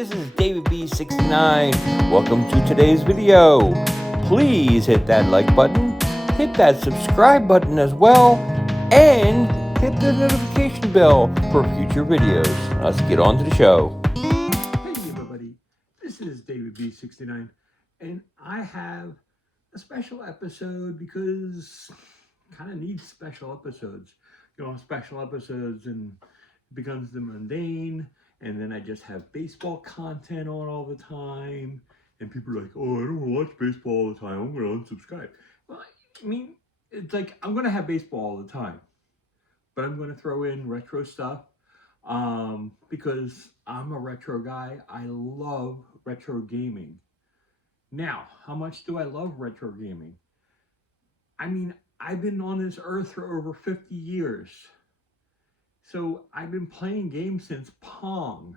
this is David B69. Welcome to today's video. Please hit that like button, hit that subscribe button as well, and hit the notification bell for future videos. Let's get on to the show. Hey everybody, this is David B69, and I have a special episode because kind of needs special episodes. You know, special episodes and it becomes the mundane, and then I just have baseball content on all the time, and people are like, oh, I don't watch baseball all the time, I'm going to unsubscribe. Well, I mean, it's like I'm going to have baseball all the time, but I'm going to throw in retro stuff because I'm a retro guy. I love retro gaming. Now, how much do I love retro gaming? I mean, I've been on this earth for over 50 years. So I've been playing games since Pong,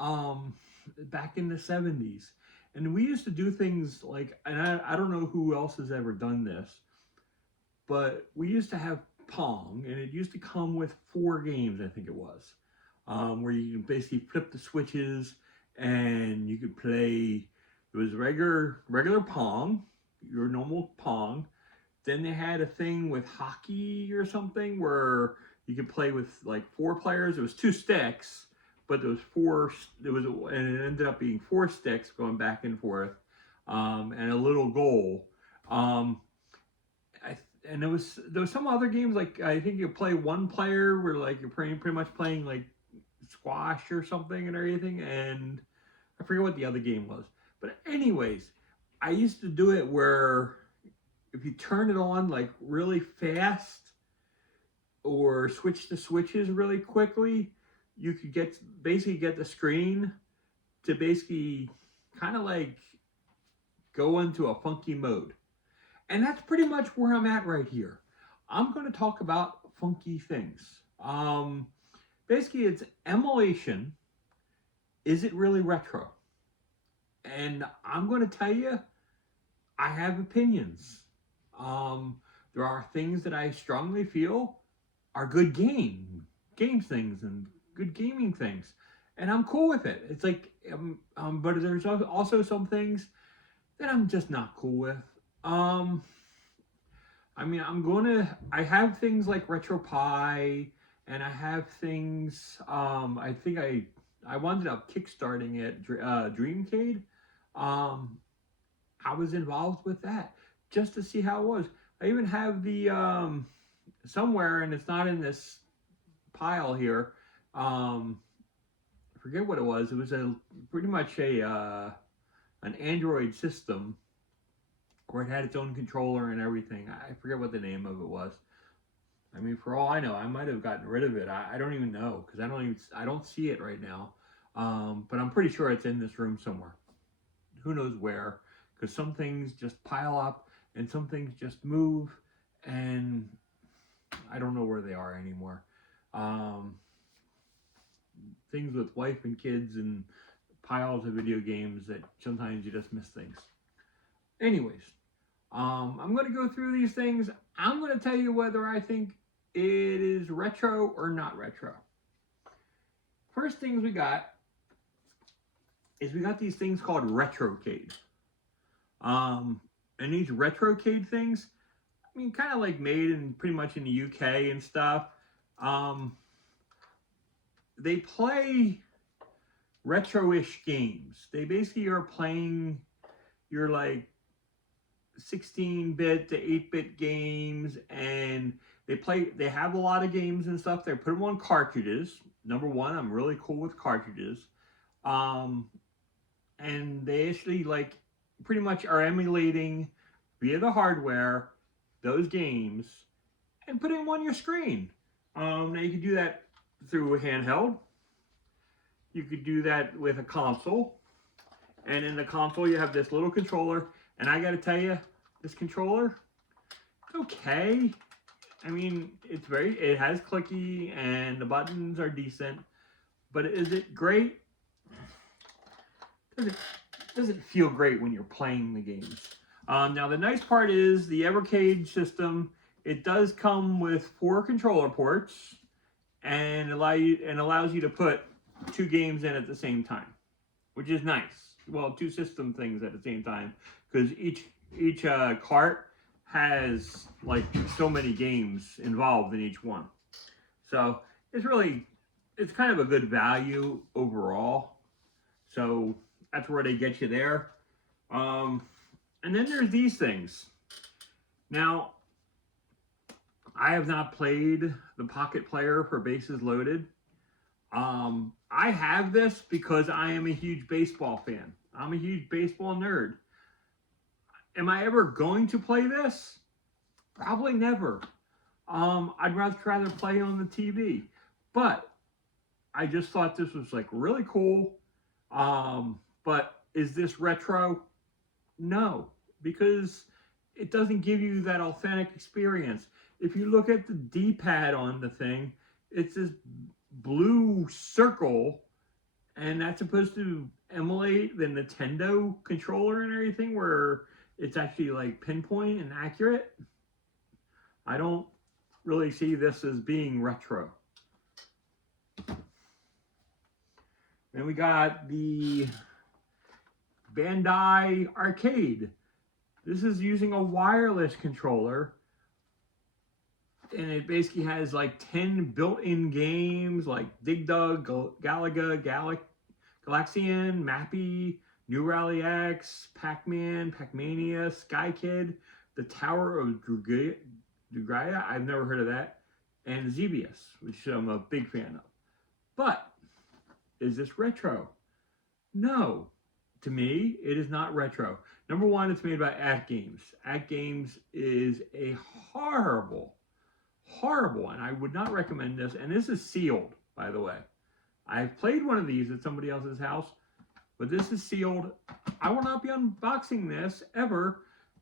back in the 70s. And we used to do things like, and I don't know who else has ever done this, but we used to have Pong, and it used to come with 4 games, I think it was, where you can basically flip the switches and you could play. It was regular Pong, your normal Pong. Then they had a thing with hockey or something where you could play with like 4 players. It was 2 sticks, but there was 4. And it ended up being 4 sticks going back and forth, and a little goal. And there was some other games, like I think you play 1 player where like you're pretty much playing like squash or something and everything, and I forget what the other game was. But anyways, I used to do it where if you turn it on like really fast or switch the switches really quickly, you could basically get the screen to basically kind of like go into a funky mode. And that's pretty much where I'm at right here. I'm going to talk about funky things. Basically, it's emulation. Is it really retro? And I'm going to tell you, I have opinions. There are things that I strongly feel are good games things and good gaming things. And I'm cool with it. It's like, but there's also some things that I'm just not cool with. I mean, I have things like RetroPie, and I have things, I think I wound up kickstarting it, Dreamcade. I was involved with that just to see how it was. I even have the, somewhere, and it's not in this pile here, I forget what it was. It was pretty much an Android system where it had its own controller and everything. I forget what the name of it was. I mean, for all I know, I might have gotten rid of it. I don't even know because I don't see it right now. But I'm pretty sure it's in this room somewhere. Who knows where? Because some things just pile up and some things just move, and I don't know where they are anymore. Things with wife and kids and piles of video games that sometimes you just miss things. Anyways, I'm going to go through these things. I'm going to tell you whether I think it is retro or not retro. First things we got these things called Retrocade. And these Retrocade things, I mean, kind of like made in pretty much in the UK and stuff. They play retro-ish games. They basically are playing your like 16-bit to 8-bit games, and they have a lot of games and stuff. They put them on cartridges. Number one, I'm really cool with cartridges. And they actually like pretty much are emulating via the hardware those games and putting them on your screen. Now you can do that through a handheld. You could do that with a console. And in the console, you have this little controller. And I got to tell you, this controller, it's okay. I mean, it has clicky and the buttons are decent. But is it great? Doesn't feel great when you're playing the games. Now, the nice part is the Retrocade system, it does come with 4 controller ports and allows you to put two games in at the same time, which is nice. Well, two system things at the same time, because each cart has like so many games involved in each one. So it's kind of a good value overall. So that's where they get you there. Um, and then there's these things. Now, I have not played the Pocket Player for Bases Loaded. I have this because I am a huge baseball fan. I'm a huge baseball nerd. Am I ever going to play this? Probably never. I'd rather play on the TV. But I just thought this was like really cool. But is this retro? No, because it doesn't give you that authentic experience. If you look at the D-pad on the thing, it's this blue circle, and that's supposed to emulate the Nintendo controller and everything, where it's actually like pinpoint and accurate. I don't really see this as being retro. Then we got the Bandai Arcade. This is using a wireless controller, and it basically has like 10 built-in games like Dig Dug, Galaga, Galaxian, Mappy, New Rally X, Pac-Man, Pac-Mania, Sky Kid, The Tower of Drugaya, I've never heard of that, and Xebius, which I'm a big fan of. But is this retro? No. To me, it is not retro. Number one, it's made by At Games. At Games is a horrible, and I would not recommend this. And this is sealed, by the way. I've played one of these at somebody else's house, but this is sealed. I will not be unboxing this ever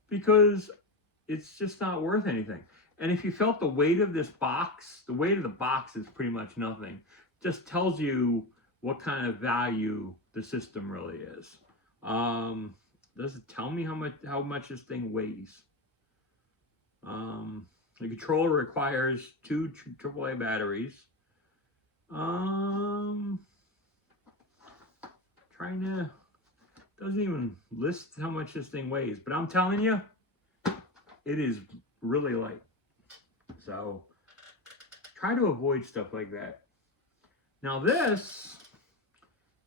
because it's just not worth anything. And if you felt the weight of this box, the weight of the box is pretty much nothing. It just tells you what kind of value the system really is. Does it tell me how much this thing weighs? The controller requires 2 AAA batteries. Doesn't even list how much this thing weighs, but I'm telling you, it is really light. So try to avoid stuff like that. Now this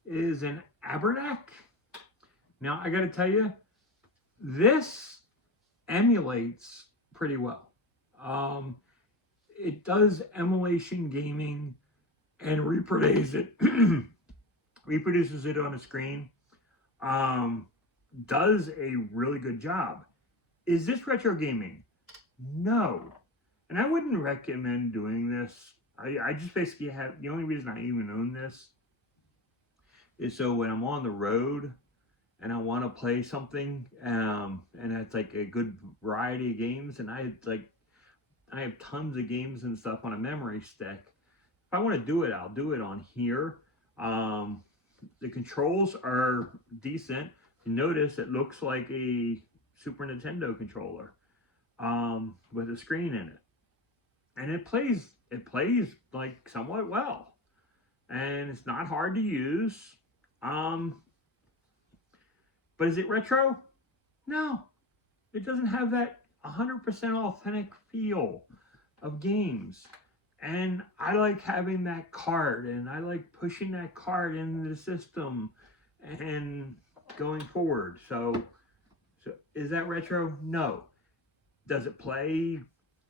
is an Abernac. Now I got to tell you, this emulates pretty well. It does emulation gaming and reproduces it on a screen. Does a really good job. Is this retro gaming? No. And I wouldn't recommend doing this. I just basically have, the only reason I even own this is so when I'm on the road and I want to play something, and it's like a good variety of games, and I have tons of games and stuff on a memory stick. If I want to do it, I'll do it on here. The controls are decent. You notice it looks like a Super Nintendo controller with a screen in it, and it plays like somewhat well, and it's not hard to use. But is it retro? No, it doesn't have that 100% authentic feel of games. And I like having that card, and I like pushing that card into the system and going forward. So is that retro? No. Does it play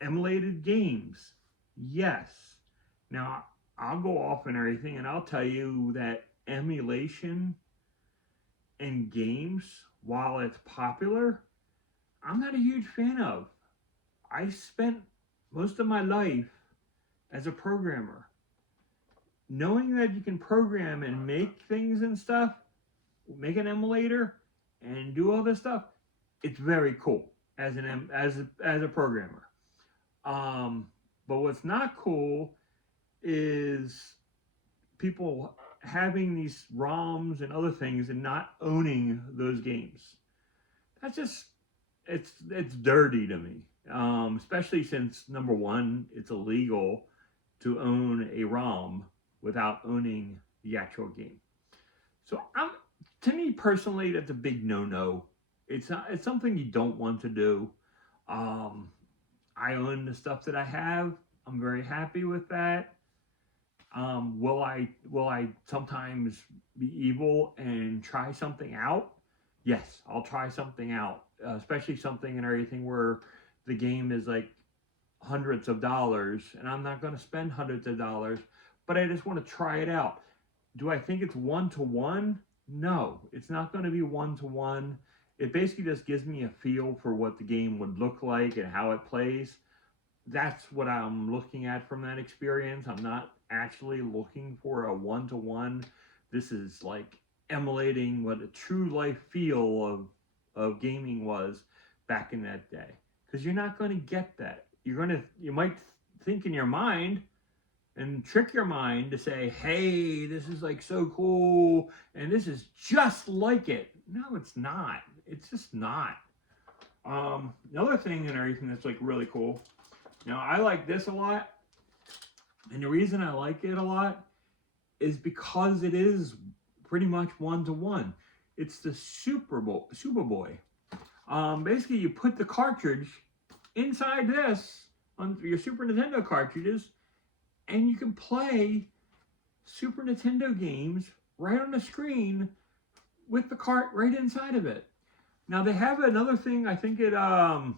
emulated games? Yes. Now, I'll go off and everything, and I'll tell you that emulation in games, while it's popular, I'm not a huge fan of. I spent most of my life as a programmer. Knowing that you can program and make things and stuff, make an emulator and do all this stuff, it's very cool as a programmer. But what's not cool is people having these ROMs and other things and not owning those games. That's just, it's dirty to me. Especially since, number one, it's illegal to own a ROM without owning the actual game. So to me personally, that's a big no-no. It's not. It's something you don't want to do. Um, I own the stuff that I have. I'm very happy with that. Will I sometimes be evil and try something out? Yes, I'll try something out, especially something and everything where the game is like hundreds of dollars, and I'm not going to spend hundreds of dollars, but I just want to try it out. Do I think it's one to one? No, it's not going to be one to one. It basically just gives me a feel for what the game would look like and how it plays. That's what I'm looking at from that experience. I'm not actually looking for a one to one. This is like emulating what a true life feel of gaming was back in that day. Because you're not going to get that. You might think in your mind and trick your mind to say, hey, this is like so cool and this is just like it. No, it's not. It's just not. Another thing and everything that's like really cool. Now, I like this a lot, and the reason I like it a lot is because it is pretty much one-to-one. It's the Superboy. Basically, you put the cartridge inside this on your Super Nintendo cartridges, and you can play Super Nintendo games right on the screen with the cart right inside of it. Now, they have another thing, I think I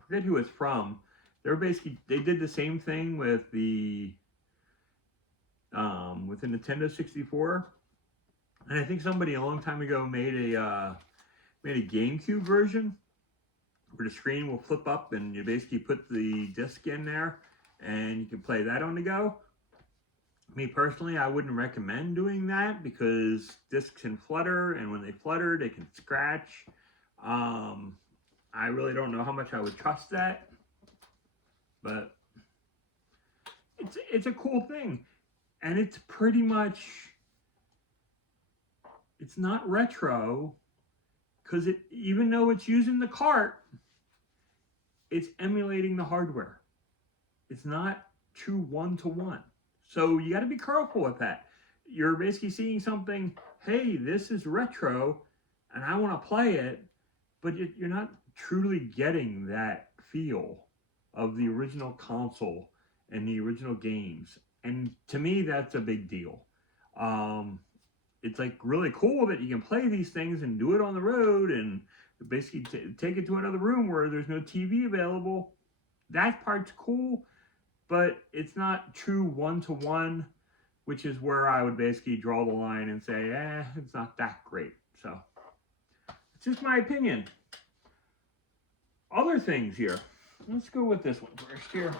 forget who it's from. They did the same thing with the Nintendo 64, and I think somebody a long time ago made a GameCube version where the screen will flip up and you basically put the disc in there and you can play that on the go. Me personally, I wouldn't recommend doing that because discs can flutter, and when they flutter, they can scratch. I really don't know how much I would trust that. But it's a cool thing, and it's pretty much, it's not retro because even though it's using the cart, it's emulating the hardware. It's not true one-to-one. So you got to be careful with that. You're basically seeing something, hey, this is retro, and I want to play it, but you're not truly getting that feel of the original console and the original games. And to me, that's a big deal. It's like really cool that you can play these things and do it on the road and basically take it to another room where there's no TV available. That part's cool, but it's not true one-to-one, which is where I would basically draw the line and say, it's not that great. So it's just my opinion. Other things here. Let's go with this one first here.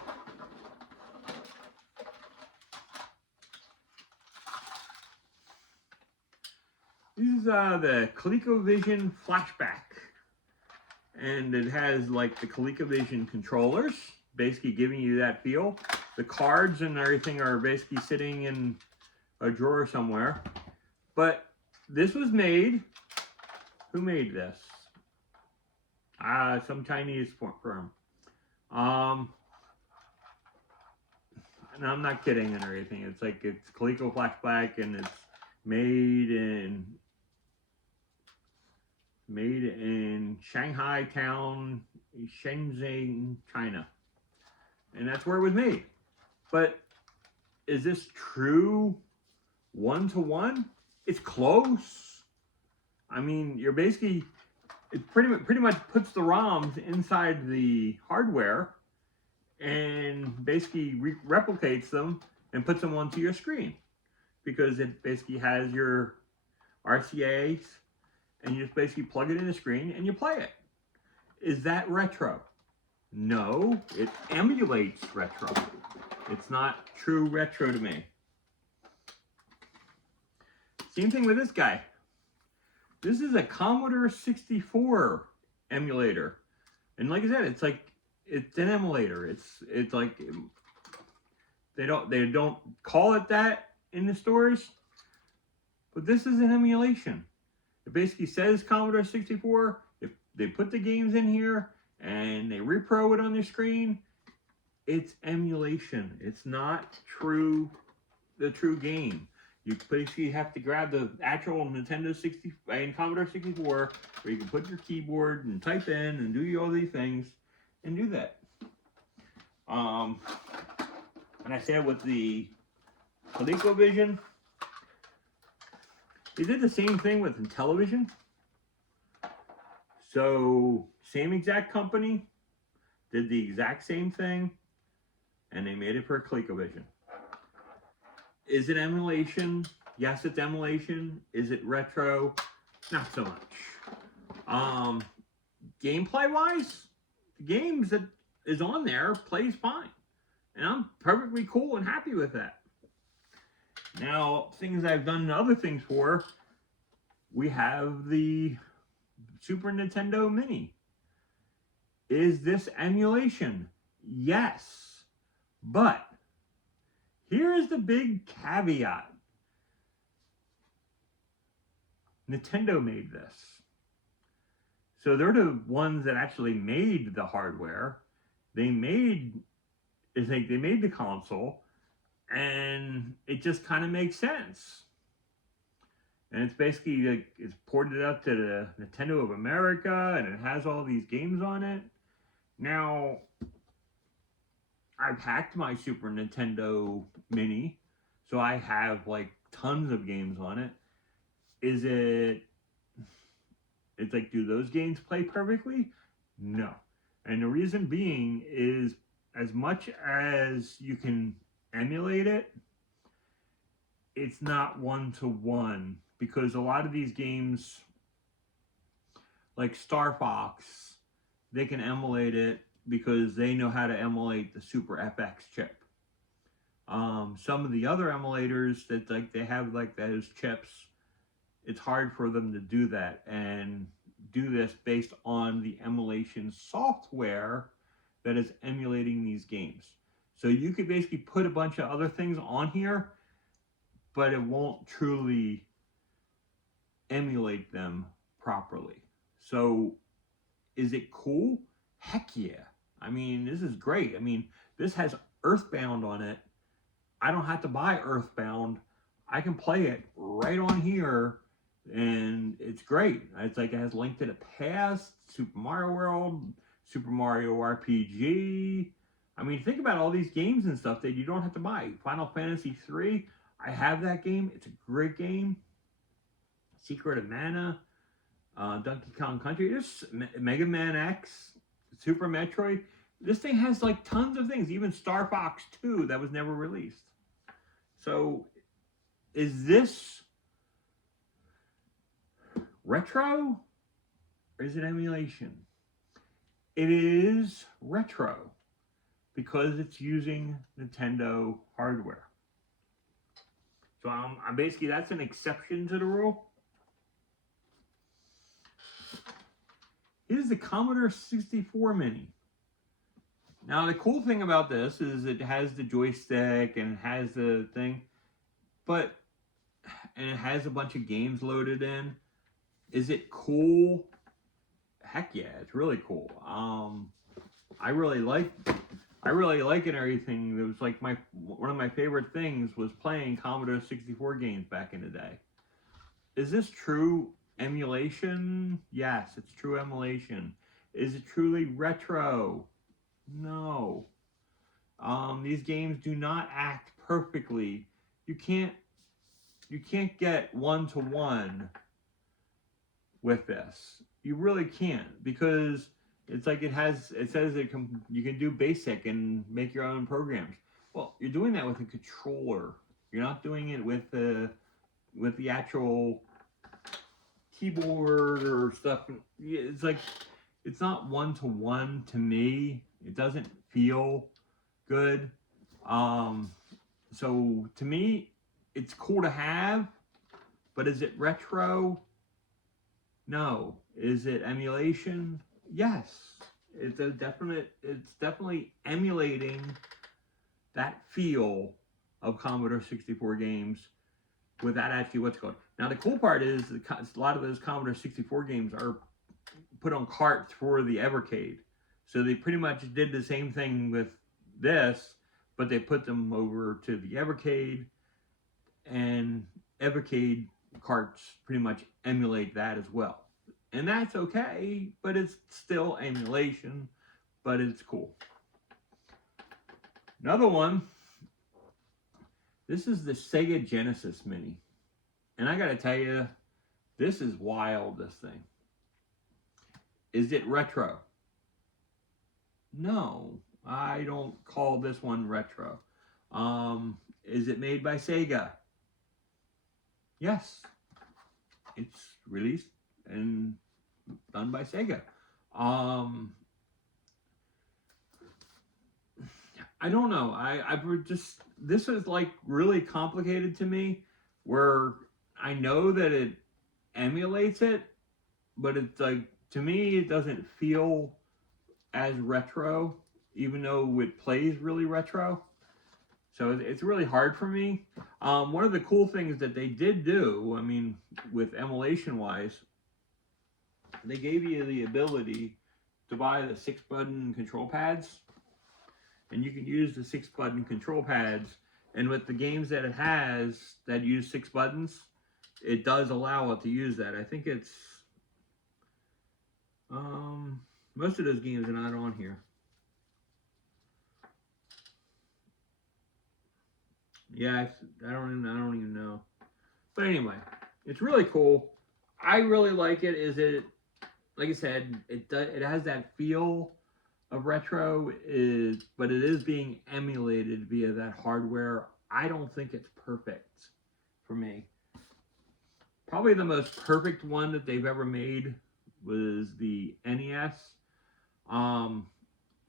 This is the ColecoVision Flashback. And it has like the ColecoVision controllers, basically giving you that feel. The cards and everything are basically sitting in a drawer somewhere. But this was made, who made this? Some Chinese firm. And I'm not kidding and everything. It's like it's Coleco Flashback, and it's made in Shanghai town, Shenzhen, China, and that's where it was made. But is this true one-to-one? It's close. I mean, you're basically, it pretty much puts the ROMs inside the hardware and basically replicates them and puts them onto your screen, because it basically has your RCAs, and you just basically plug it in the screen and you play it. Is that retro? No, it emulates retro. It's not true retro to me. Same thing with this guy. This is a Commodore 64 emulator. And like I said, it's an emulator. It's like they don't call it that in the stores, but this is an emulation. It basically says Commodore 64. If they put the games in here and they repro it on their screen, it's emulation. It's not the true game. You basically have to grab the actual Nintendo 60 and Commodore 64, where you can put your keyboard and type in and do all these things, and do that. And I said with the ColecoVision, they did the same thing with Intellivision. So same exact company, did the exact same thing, and they made it for ColecoVision. Is it emulation? Yes, it's emulation. Is it retro? Not so much. Gameplay wise, the games that is on there plays fine, and I'm perfectly cool and happy with that. Now, things I've done other things for, we have the Super Nintendo Mini. Is this emulation? Yes, but here is the big caveat. Nintendo made this. So they're the ones that actually made the hardware. They made the console, and it just kind of makes sense. And it's basically like it's ported up to the Nintendo of America, and it has all these games on it. Now, I've hacked my Super Nintendo Mini, so I have like tons of games on it. It's like, do those games play perfectly? No. And the reason being is, as much as you can emulate it, it's not one-to-one, because a lot of these games, like Star Fox, they can emulate it because they know how to emulate the Super FX chip. Some of the other emulators that like they have like those chips, it's hard for them to do that and do this based on the emulation software that is emulating these games. So you could basically put a bunch of other things on here, but it won't truly emulate them properly. So is it cool? Heck yeah. I mean, this is great. I mean, this has Earthbound on it. I don't have to buy Earthbound. I can play it right on here, and it's great. It's like it has Link to the Past, Super Mario World, Super Mario RPG. I mean, think about all these games and stuff that you don't have to buy. Final Fantasy 3, I have that game. It's a great game. Secret of Mana, Donkey Kong Country, there's Mega Man X, Super Metroid. This thing has like tons of things, even Star Fox 2 that was never released. So, is this retro or is it emulation? It is retro because it's using Nintendo hardware. So I'm basically, that's an exception to the rule. Here's the Commodore 64 Mini. Now, the cool thing about this is it has the joystick and it has the thing, and it has a bunch of games loaded in. Is it cool? Heck yeah, it's really cool. I really like it and everything. It was like one of my favorite things was playing Commodore 64 games back in the day. Is this true emulation? Yes, it's true emulation. Is it truly retro? No. These games do not act perfectly. You can't get one-to-one with this. You really can't, because it's like it says you can do basic and make your own programs. Well, you're doing that with a controller. You're not doing it with the actual keyboard or stuff. It's like, it's not one-to-one to me. It doesn't feel good. So to me, it's cool to have, but is it retro? No. Is it emulation? Yes. It's definitely emulating that feel of Commodore 64 games without actually what's going on. Now, the cool part is a lot of those Commodore 64 games are put on carts for the Evercade. So they pretty much did the same thing with this, but they put them over to the Evercade, and Retrocade carts pretty much emulate that as well. And that's okay, but it's still emulation, but it's cool. Another one, this is the Sega Genesis Mini. And I gotta tell you, this is wild, this thing. Is it retro? No, I don't call this one retro. Is it made by Sega? Yes. It's released and done by Sega. I don't know. I just, this is like really complicated to me, where I know that it emulates it, but it's like, to me, it doesn't feel as retro, even though it plays really retro. So it's really hard for me. One of the cool things that they did do, I mean, with emulation wise, they gave you the ability to buy the 6-button control pads, and you can use the 6-button control pads. And with the games that it has that use 6 buttons, it does allow it to use that. I think it's most of those games are not on here. Yeah, I don't even know. But anyway, it's really cool. I really like it. Is it, like I said, it has that feel of retro, but it is being emulated via that hardware. I don't think it's perfect for me. Probably the most perfect one that they've ever made was the NES. Now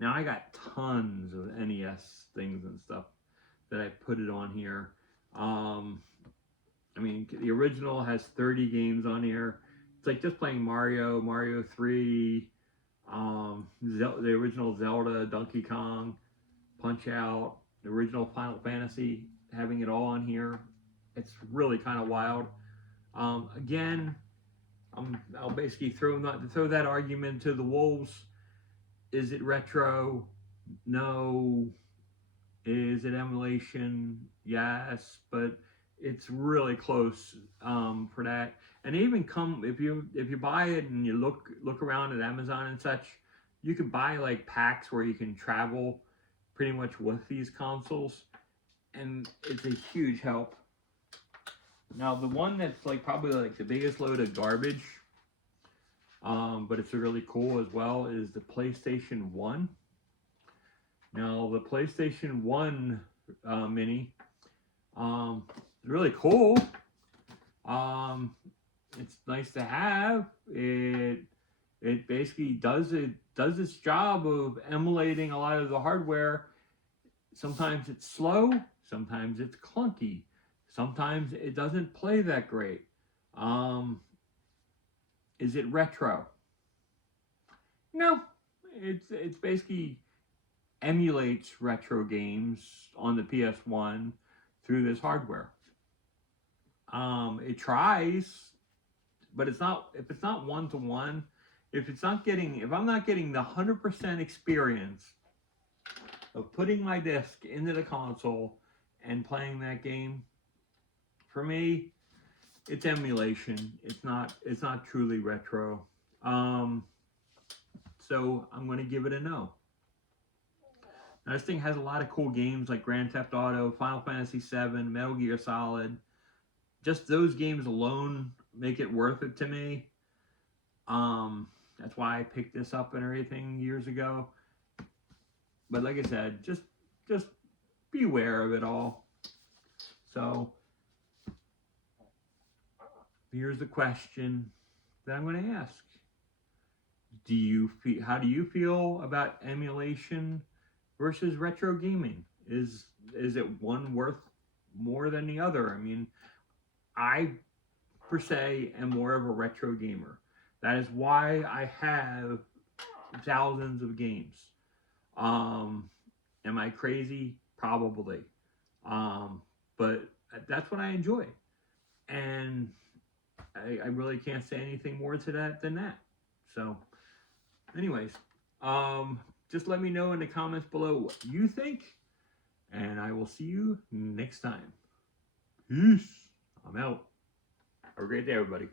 I got tons of NES things and stuff that I put it on here. I mean, the original has 30 games on here. It's like just playing Mario, Mario 3, the original Zelda, Donkey Kong, Punch Out, the original Final Fantasy, having it all on here. It's really kind of wild. Again, I'll basically throw that argument to the wolves. Is it retro? No. Is it emulation? Yes, but it's really close for that. And even if you buy it and you look around at Amazon and such, you can buy like packs where you can travel pretty much with these consoles, and it's a huge help. Now the one that's like probably like the biggest load of garbage, but it's really cool as well, is the PlayStation 1. Now the PlayStation 1 Mini, really cool. It's nice to have. It basically does its job of emulating a lot of the hardware. Sometimes it's slow, sometimes it's clunky, sometimes it doesn't play that great. Is it retro? No, it's basically emulates retro games on the PS1 through this hardware. It tries, but it's not. If it's not 1-to-1, if I'm not getting the 100% experience of putting my disc into the console and playing that game, for me, it's emulation. It's not truly retro. So I'm going to give it a no. Now, this thing has a lot of cool games like Grand Theft Auto, Final Fantasy VII, Metal Gear Solid. Just those games alone make it worth it to me. That's why I picked this up and everything years ago. But like I said, just beware of it all. So here's the question that I'm going to ask. How do you feel about emulation versus retro gaming? Is it one worth more than the other? I mean, I per se am more of a retro gamer. That is why I have thousands of games. Am I crazy? Probably. But that's what I enjoy. And I really can't say anything more to that than that. So anyways, just let me know in the comments below what you think, and I will see you next time. Peace. I'm out. Have a great day, everybody.